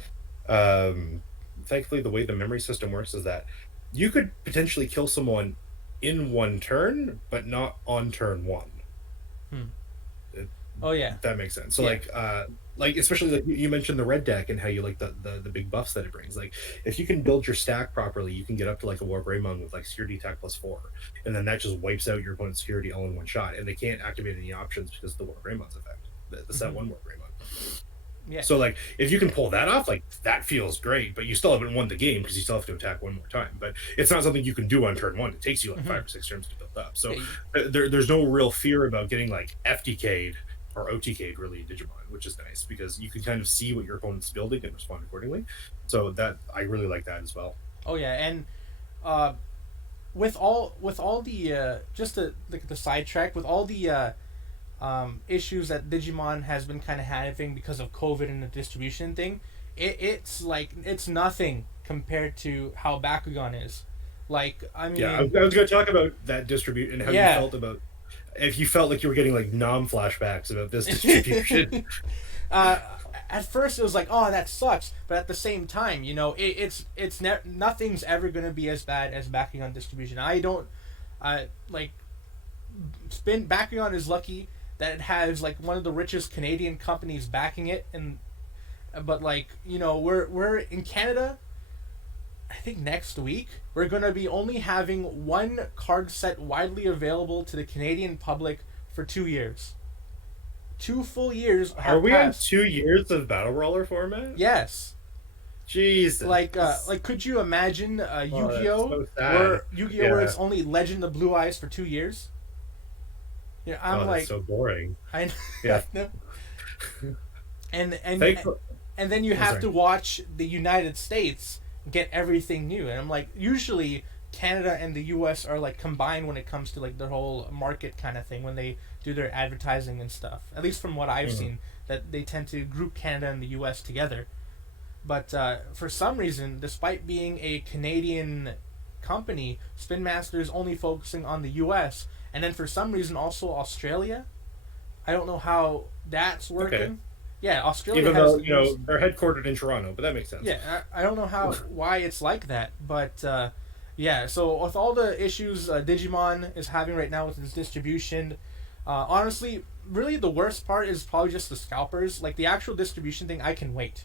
Mhm. Um, Thankfully, the way the memory system works is that you could potentially kill someone in 1 turn, but not on turn 1. Hmm. If Oh yeah, that makes sense. So yeah. like especially like you mentioned the red deck and how you like the big buffs that it brings. Like if you can build your stack properly, you can get up to like a War Greymon with like security attack +4, and then that just wipes out your opponent's security all in one shot, and they can't activate any options because of the War Greymon's effect. The set Mhm. one War Greymon. Yeah. So like if you can pull that off, like that feels great, but you still haven't won the game because you still have to attack one more time. But it's not something you can do on turn 1. It takes you like Mhm. 5 or 6 turns to build up. So Yeah, there's no real fear about getting like FTK'd or OTK'd really in Digimon, which is nice because you can kind of see what your opponent's building and respond accordingly. So that I really like that as well. oh yeah, and uh, with all the just the sidetrack, with all the issues that Digimon has been kind of having because of COVID and the distribution thing, it's like it's nothing compared to how Bakugan is. Like, I Yeah, mean, I was going to talk about that distribute and how you yeah. felt about if you felt like you were getting like nom flashbacks about this distribution. uh, at first it was like, oh, that sucks, but at the same time, nothing's ever gonna be as bad as Bakugan distribution. I don't, like, Bakugan is lucky that it has like one of the richest Canadian companies backing it, and but like we're in Canada. I think next week we're gonna be only having one card set widely available to the Canadian public for 2 years. 2 full years Are have we on passed. 2 years of battle roller format? Yes, Jesus. like could you imagine Oh, that's so sad. Yu-Gi-Oh where Yeah. it's only Legend of Blue Eyes for 2 years? I'm Oh, that's like so boring. I Yeah. know. and and Thankful. and then you I'm have sorry. to watch the United States get everything new. And I'm like, usually Canada and the US are like combined when it comes to like their whole market kind of thing when they do their advertising and stuff. At least from what I've Mhm. seen, that they tend to group Canada and the US together. But for some reason, despite being a Canadian company, Spin Master is only focusing on the US, and then for some reason also Australia. I don't know how that's Okay. working. Yeah, Australia Even has though, the most. they're headquartered in Toronto, but that makes sense. Yeah, I don't know how why it's like that, but yeah. So with all the issues Digimon is having right now with its distribution, honestly, really the worst part is probably just the scalpers. Like the actual distribution thing, I can wait.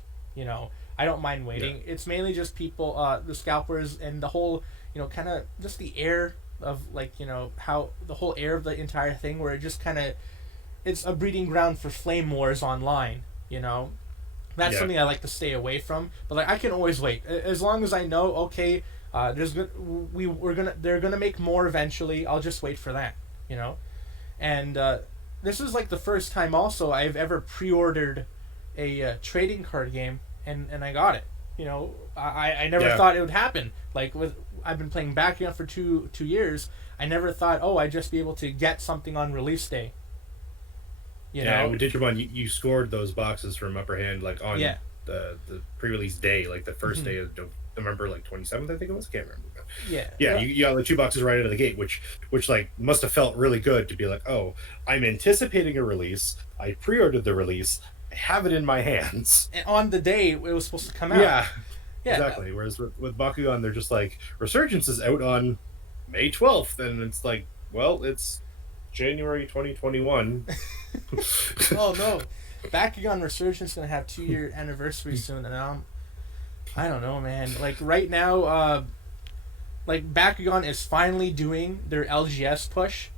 I don't mind Yeah. waiting. It's mainly just people, the scalpers, and the whole, kind of just the air of like how the whole air of the entire thing, where it just kind of it's a breeding ground for flame wars online. That's Yeah. something I like to stay away from. But like I can always wait as long as I know. Okay, we're gonna they're gonna make more eventually. I'll just wait for that. You know, and this is like the first time also I've ever pre-ordered a trading card game, and I got it. I never Yeah. thought it would happen. Like with I've been playing Bakugan for two years. I never thought, oh, I'd just be able to get something on release day. You Yeah, and know? with Digimon, you scored those boxes from Upper Hand like on Yeah. the pre-release day, like the first day Mhm. of November, like 27th, I think it was. I can't remember. Yeah. Yeah, you got the two boxes right out of the gate, which like must have felt really good to be like, oh, I'm anticipating a release. I pre-ordered the release. I have it in my hands. And on the day it was supposed to come out. Yeah, Yeah. exactly. Whereas with Bakugan, they're just like Resurgence is out on May 12th, and it's like, well, it's January 2021. Oh no. Bakugan Resurgence gonna have 2 year anniversary soon, and I don't know, man. Like right now, like Bakugan is finally doing their LGS push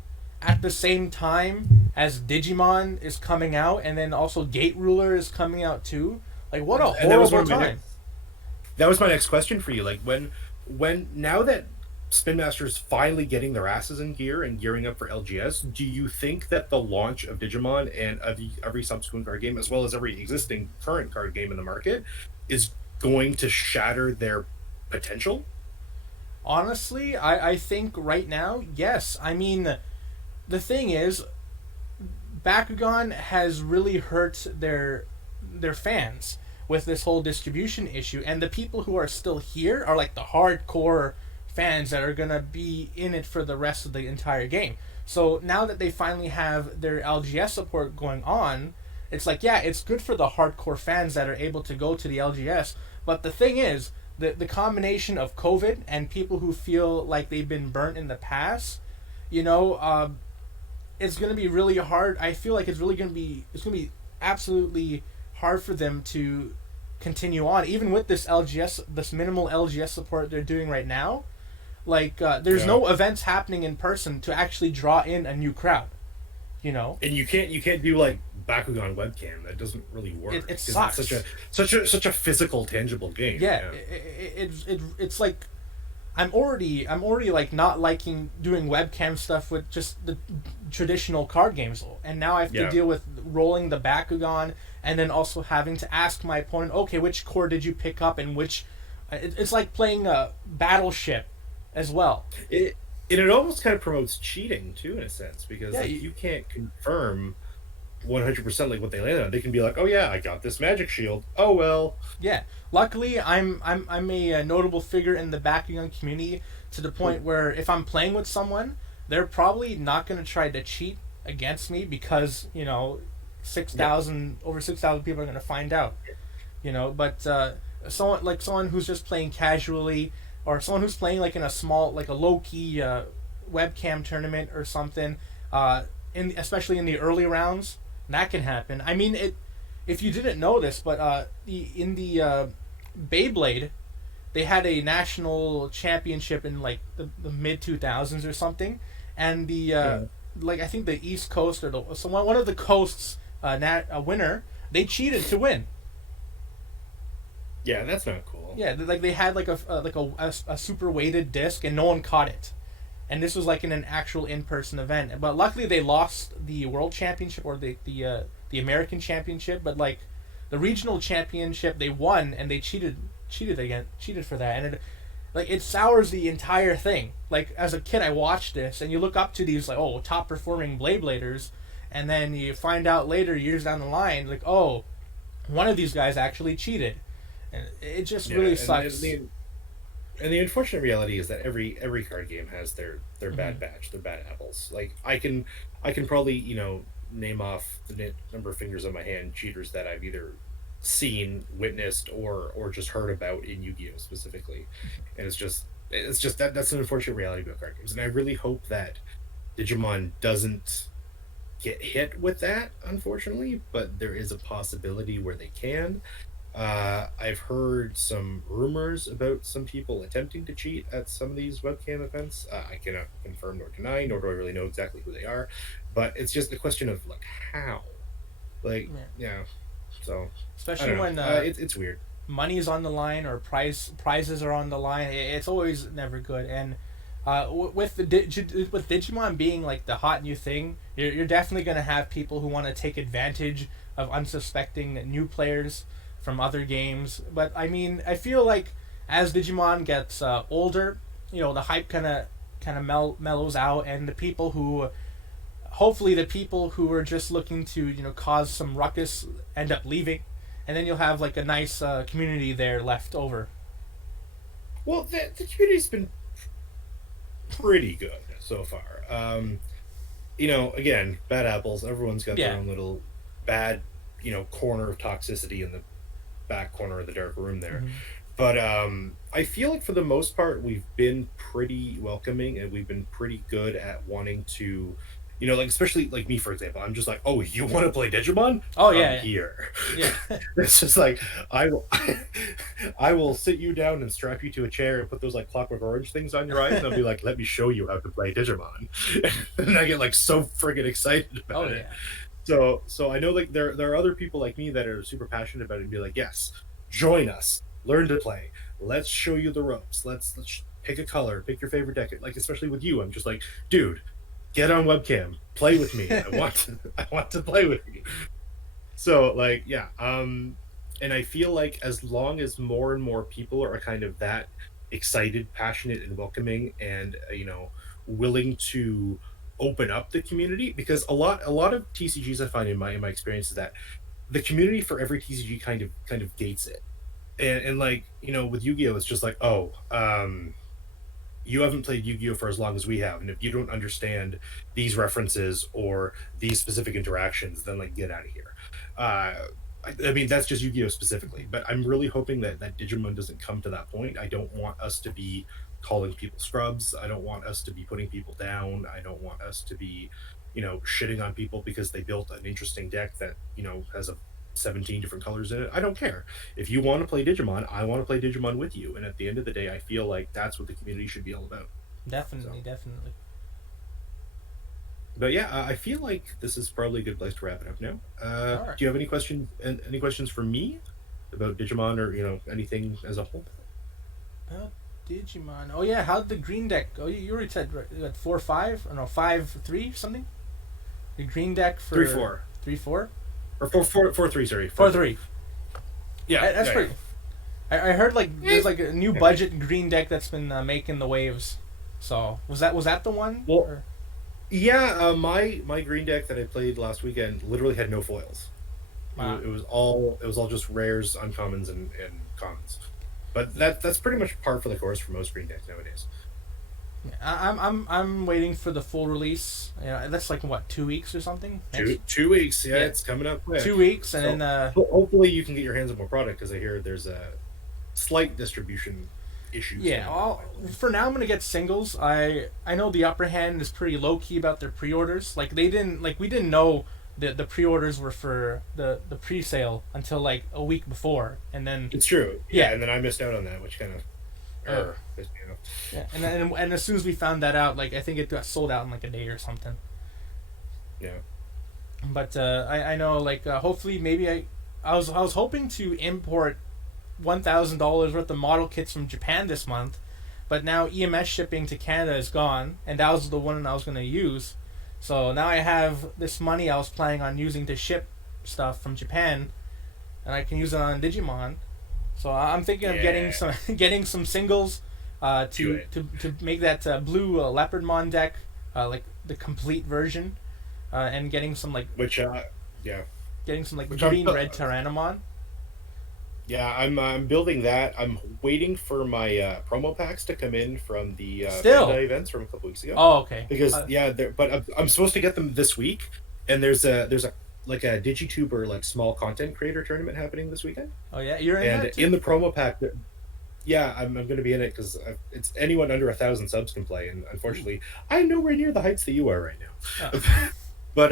at the same time as Digimon is coming out, and then also Gate Ruler is coming out too. Like what a And that was one horrible of my time. next. That was my next question for you. Like when now that Spin Master's finally getting their asses in gear and gearing up for LGS, do you think that the launch of Digimon and every subsequent card game, as well as every existing current card game in the market, is going to shatter their potential? Honestly, I think right now, yes. I mean, the thing is, Bakugan has really hurt their fans with this whole distribution issue, and the people who are still here are like the hardcore fans that are gonna be in it for the rest of the entire game. So now that they finally have their LGS support going on, it's like yeah, it's good for the hardcore fans that are able to go to the LGS. But the thing is, the combination of COVID and people who feel like they've been burnt in the past, you know, it's gonna be really hard. I feel like it's gonna be absolutely hard for them to continue on, even with this LGS, this minimal LGS support they're doing right now. Like, there's Yeah. no events happening in person to actually draw in a new crowd. You know, And you can't do like Bakugan webcam. That doesn't really work it because sucks. it's such a physical, tangible game. Yeah, Yeah. it's like I'm already like not liking doing webcam stuff with just the traditional card games, and now I have to Yeah. deal with rolling the Bakugan, and then also having to ask my opponent, okay, which core did you pick up, and which. It's like playing a Battleship, as well. It and it almost kind of promotes cheating too, in a sense, because Yeah, like you can't confirm 100% like what they landed on. They can be like, oh yeah, I got this magic shield. Oh well. yeah. Luckily, I'm a notable figure in the Bakugan community to the point where if I'm playing with someone, they're probably not gonna try to cheat against me because 6,000 people are gonna find out. But someone who's just playing casually, or someone who's playing like in a small, like a low key webcam tournament or something, especially in the early rounds, that can happen. I mean, it if you didn't know this, but in the Beyblade, they had a national championship in like the mid 2000s or something, and the Mm. like I think the East Coast or one of the coasts winner, they cheated to win. Yeah, that's not cool. Yeah, like they had like a super weighted disc and no one caught it, and this was like in an actual in person event. But luckily they lost the world championship or the American championship, but like the regional championship they won and they cheated for that, and it sours the entire thing. Like as a kid, I watched this, and you look up to these like top performing Bladers, and then you find out later years down the line like one of these guys actually cheated, and it just Yeah, really and sucks. the unfortunate reality is that every card game has their Mm-hmm. bad batch, their bad apples. Like I can probably name off the number of fingers on my hand cheaters that I've either seen, witnessed, or just heard about in Yu-Gi-Oh specifically, and it's just that's an unfortunate reality about card games, and I really hope that Digimon doesn't get hit with that, unfortunately, but there is a possibility where they can. I've heard some rumors about some people attempting to cheat at some of these webcam events. I cannot confirm nor deny, nor do I really know exactly who they are. But it's just a question of like how, like Yeah. yeah. So I Especially don't know. when It's weird. money's on the line or prizes are on the line. It's always never good. And with with Digimon being like the hot new thing, you're definitely gonna have people who want to take advantage of unsuspecting new players from other games. But I mean, I feel like as Digimon gets older, the hype kind of mellows out, and the people who are just looking to cause some ruckus end up leaving, and then you'll have like a nice community there left over. Well, the community's been pretty good so far. Again, bad apples. Everyone's got their Yeah. own little bad, corner of toxicity in the back corner of the dark room there. Mm-hmm. But I feel like for the most part, we've been pretty welcoming and we've been pretty good at wanting to, like especially like me, for example, I'm just like, oh, you want to play Digimon? Oh Come yeah, here. yeah, It's just like I will, I will sit you down and strap you to a chair and put those like clockwork orange things on your eyes, and I'll be like, let me show you how to play Digimon, and I get like so friggin' excited oh about it. yeah, So I know like there are other people like me that are super passionate about it and be like, yes, join us, learn to play, let's show you the ropes, let's pick a color, pick your favorite deck. Like especially with you, I'm just like, dude, get on webcam, play with me. I want to play with you. So like yeah, and I feel like as long as more and more people are kind of that excited, passionate, and welcoming, and willing to open up the community, because a lot of TCGs I find in my experience is that the community for every TCG kind of gates it, and like with Yu-Gi-Oh, it's just like you haven't played Yu-Gi-Oh for as long as we have, and if you don't understand these references or these specific interactions, then like get out of here. I mean that's just Yu-Gi-Oh specifically, but I'm really hoping that Digimon doesn't come to that point. I don't want us to be calling people scrubs. I don't want us to be putting people down. I don't want us to be shitting on people because they built an interesting deck that has a 17 different colors in it. I don't care. If you want to play Digimon, I want to play Digimon with you. And at the end of the day, I feel like that's what the community should be all about. definitely, So, definitely. but yeah, I feel like this is probably a good place to wrap it up now. All right. Do you have any questions? Any questions for me about Digimon or anything as a whole? Well, Digimon. Oh yeah, how'd the green deck? Oh, you already said right, you got 4-5. Oh no, 5-3 something. The green deck for 3-4 3-4. or 4-3. Sorry, 4-3. Yeah, That's yeah, pretty. I heard like yeah. there's like a new budget green deck that's been making the waves. So was that the one? Well, Or? yeah. My green deck that I played last weekend literally had no foils. It, Wow. it was all just rares, uncommons, and commons. But that's pretty much par for the course for most green decks nowadays. Yeah, I'm waiting for the full release. Yeah, that's like what 2 weeks or something. Next. 2 weeks, yeah, Yeah, it's coming up quick. 2 weeks, and So then hopefully you can get your hands on more product because I hear there's a slight distribution issues Yeah, going on, well, I believe. for now I'm gonna get singles. I know the upper hand is pretty low key about their pre-orders. Like they didn't like we didn't know the pre-orders were for the pre-sale until like a week before, and then It's true, yeah, yeah, and then I missed out on that, which kind of uh, pissed me off. yeah, and as soon as we found that out, like I think it got sold out in like a day or something. Yeah, But I know like hopefully maybe I was hoping to import $1,000 worth of model kits from Japan this month, but now EMS shipping to Canada is gone, and that was the one I was going to use. So now I have this money I was planning on using to ship stuff from Japan, and I can use it on Digimon. So I'm thinking of getting yeah, some getting some singles do it. to make that blue Leopardmon deck like the complete version, and Which, yeah, getting some like which green red Tyrannomon. yeah, I'm building that. I'm waiting for my promo packs to come in from the Still, Bandai events from a couple weeks ago. oh okay. Because yeah, but I'm supposed to get them this week, and there's a like a DigiTuber like small content creator tournament happening this weekend, Oh yeah, you're in and that too. in the promo pack, yeah, I'm going to be in it because it's anyone under 1,000 subs can play, and Ooh. unfortunately, I'm nowhere near the heights that you are right Oh. now. But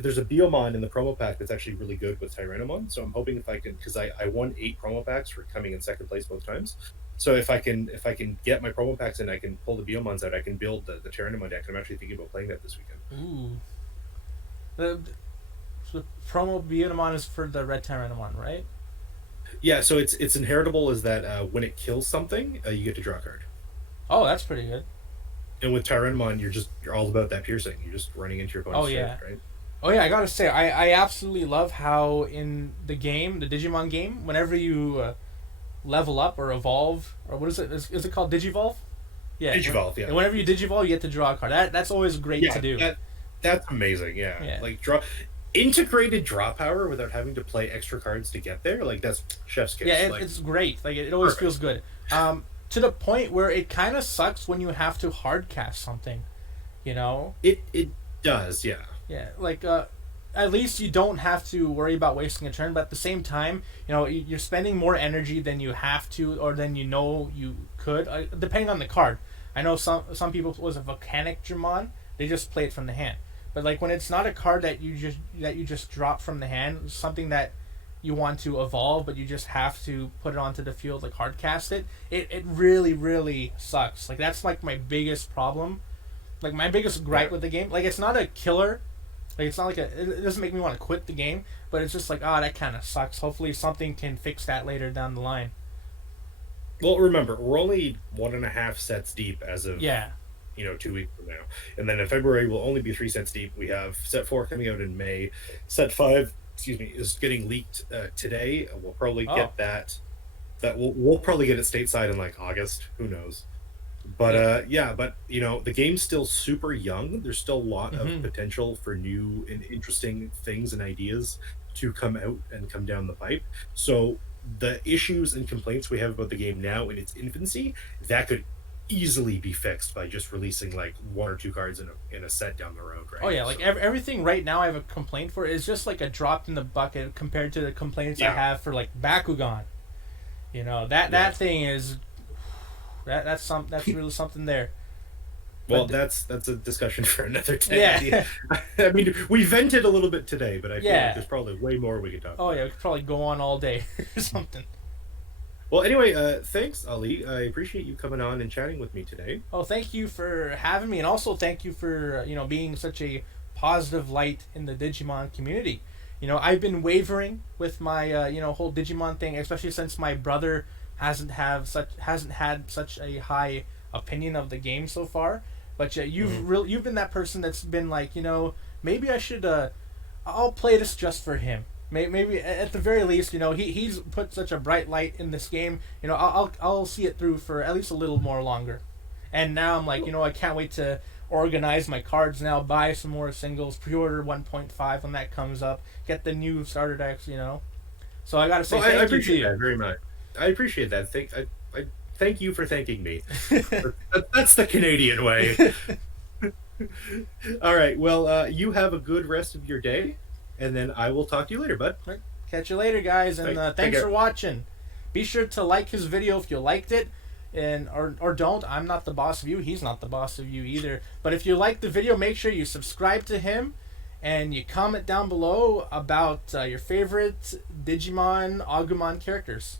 there's a Biomon in the promo pack that's actually really good with Tyrannomon, so I'm hoping if I can, because I won 8 promo packs for coming in second place both times. So if I can get my promo packs and I can pull the Biomons out, I can build the Tyrannomon deck. And I'm actually thinking about playing that this weekend. Ooh. The, the promo Beatamon is for the red Tyrannomon, right? Yeah, so it's inheritable is that when it kills something, you get to draw a card. Oh, that's pretty good. And with Tyrannomon, you're all about that piercing. You're just running into your Oh opponent's strength, yeah. right? Oh yeah, I gotta say, I absolutely love how in the game, the Digimon game, whenever you level up or evolve, or what is it? Is it called Digivolve? Yeah. Digivolve, yeah. Whenever you Digivolve, you get to draw a card. That's always great to Yeah, do. that's amazing. Yeah, Yeah. like draw integrated draw power without having to play extra cards to get there. Like that's chef's Yeah, kiss. Like it's great. Like it always perfect. feels good. To the point where it kind of sucks when you have to hard cast something. You know, It does. Yeah. yeah, like at least you don't have to worry about wasting a turn. But at the same time, you're spending more energy than you have to, or than you know you could, depending on the card. I know some people was a volcanic Dramon. They just play it from the hand. But like when it's not a card that you just drop from the hand, something that you want to evolve, but you just have to put it onto the field, like hard cast it. It really really sucks. Like that's like my biggest problem, like my biggest Yeah. gripe with the game. Like it's not a killer, like it's not like it doesn't make me want to quit the game, but it's just like, oh, that kind of sucks. Hopefully something can fix that later down the line. Well, remember we're only 1.5 sets deep as of Yeah. 2 weeks from now, and then in February we'll only be 3 sets deep. We have set 4 coming out in May. Set 5, excuse me, is getting leaked today. We'll probably Oh. get that. We'll probably get it stateside in like August. Who knows? But Yeah. yeah, but the game's still super young. There's still a lot of Mm-hmm. potential for new and interesting things and ideas to come out and come down the pipe. So the issues and complaints we have about the game now in its infancy, that could easily be fixed by just releasing like 1 or 2 cards in a set down the road, Oh right? yeah. Like So everything right now I have a complaint for is just like a drop in the bucket compared to the complaints I yeah, have for like Bakugan. That yeah. that thing is that's really something there. Well, But that's a discussion for another day. yeah. I mean, we vented a little bit today, but I feel like Yeah. there's probably way more we could talk Oh about. yeah, we could probably go on all day or something. Well, anyway, thanks, Ali. I appreciate you coming on and chatting with me today. Oh, thank you for having me, and also thank you for being such a positive light in the Digimon community. I've been wavering with my whole Digimon thing, especially since my brother hasn't had such a high opinion of the game so far. But Hmm. you've been that person that's been like, maybe I should I'll play this just for him. Maybe at the very least, he's put such a bright light in this game. I'll see it through for at least a little more longer. And now I'm like, I can't wait to organize my cards now, buy some more singles, pre-order 1.5 when that comes up, get the new starter decks. So I gotta say Well, I thank you to appreciate you. that very much. I appreciate that. I thank you for thanking me. That's the Canadian way. All right. Well, you have a good rest of your day, and then I will talk to you later, bud. Catch you later, guys, and Take thanks for care. watching. Be sure to like his video if you liked it, and or don't. I'm not the boss of you. He's not the boss of you either. But if you like the video, make sure you subscribe to him, and you comment down below about your favorite Digimon Agumon characters.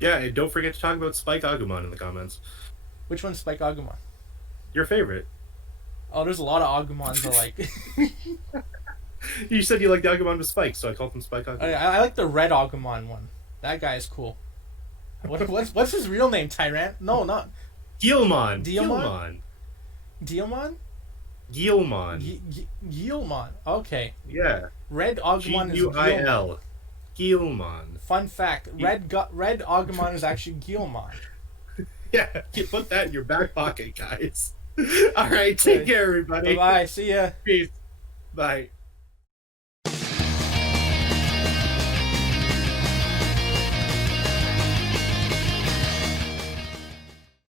Yeah, and don't forget to talk about Spike Agumon in the comments. Which one's Spike Agumon? Your favorite. Oh, there's a lot of Agumons I like. You said you liked the Agumon with Spike, so I called him Spike Agumon. I like the red Agumon one. That guy is cool. What's his real name? Tyrant? No, not Guilmon. Diomon? Diomon? Guilmon. Guilmon. Okay. Yeah. Red Agumon is Guil. Guilmon. Fun fact: Red Agumon is actually Guilmon. Yeah, you put that in your back pocket, guys. All right, take care, everybody. Bye. See ya. Peace. Bye.